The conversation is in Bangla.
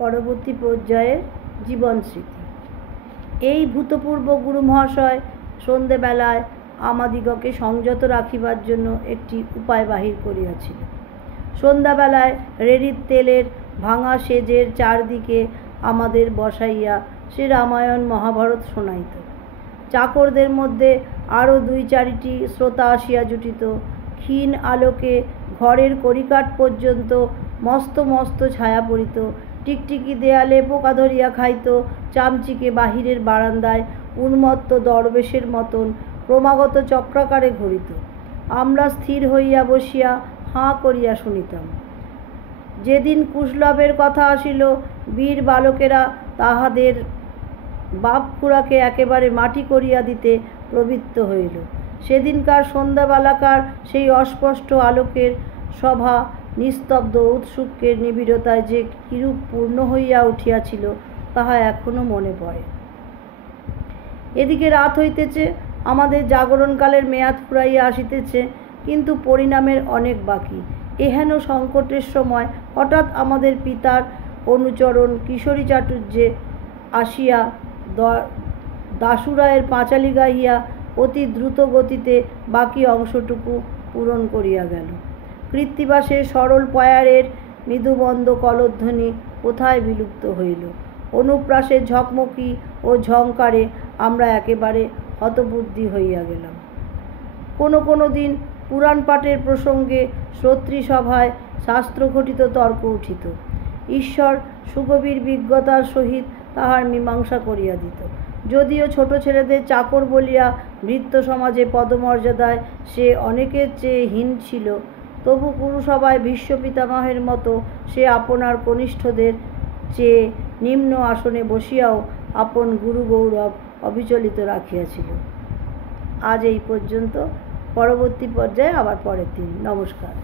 পরবর্তী পর্যায়ের জীবন স্মৃতি। এই ভূতপূর্ব গুরু মহাশয় সন্ধেবেলায় আমাদিগকে সংযত রাখিবার জন্য একটি উপায় বাহির করিয়াছিল। সন্ধ্যাবেলায় রেড়ির তেলের ভাঙা সেজের চারদিকে আমাদের বসাইয়া সে রামায়ণ মহাভারত শোনাইত। চাকরদের মধ্যে আরও 2-4টি শ্রোতা আসিয়া জুটিত। ক্ষীণ আলোকে ঘরের কড়িকাঠ পর্যন্ত মস্ত মস্ত ছায়া পড়িত। টিকটিকি দেয়ালে পোকা ধরিয়া খাইত। চামচিকে বাহিরের বারান্দায় উন্মত্ত দরবেশের মতন ক্রমাগত চক্রাকারে ঘুরিত। আমরা স্থির হইয়া বসিয়া হাঁ করিয়া শুনিতাম। যেদিন কুশলভের কথা আসিল, বীর বালকেরা তাহাদের বাপ-খুড়াকে একেবারে মাটি করিয়া দিতে প্রবৃত্ত হইল। সেদিনকার সন্ধ্যাবেলাকার সেই অস্পষ্ট আলোকের সভা নিস্তব্ধ উৎসুকের নিবিড়তায় যে কিরূপ পূর্ণ হইয়া উঠিয়াছিল তাহা এখনো মনে পড়ে। এদিকে রাত হইতেছে, আমাদের জাগরণকালের মেয়াদ ফুরাইয়া আসিতেছে, কিন্তু পরিণামের অনেক বাকি। এহেন সংকটের সময় হঠাৎ আমাদের পিতার অনুচরণ কিশোরী চাটুর্যে আসিয়া দাশুরায়ের পাঁচালী গাহিয়া অতি দ্রুত গতিতে বাকি অংশটুকু পূরণ করিয়া গেল। কৃত্তিবাসের সরল পয়ারের মৃদুবন্ধ কলধ্বনি কোথায় বিলুপ্ত হইল। অনুপ্রাসের ঝকমকি ও ঝংকারে আমরা একেবারে হতবুদ্ধি হইয়া গেলাম। কোনো দিন পুরাণ পাঠের প্রসঙ্গে শ্রোতৃসভায় শাস্ত্রঘটিত তর্ক উঠিত। ঈশ্বর সুগভীর বিজ্ঞতার সহিত তাহার মীমাংসা করিয়া দিত। যদিও ছোট ছেলেদের চাকর বলিয়া ভৃত্য সমাজে পদমর্যাদায় সে অনেকের চেয়ে হীন ছিল, তবু কুরুসভায় ভীষ্ম পিতামহের মতো সে আপনার কনিষ্ঠদের চেয়ে নিম্ন আসনে বসিয়াও আপন গুরু গৌরব অবিচলিত রাখিয়াছিল। আজ এই পর্যন্ত। পরবর্তী পর্যায়ে আবার পরের দিন। নমস্কার।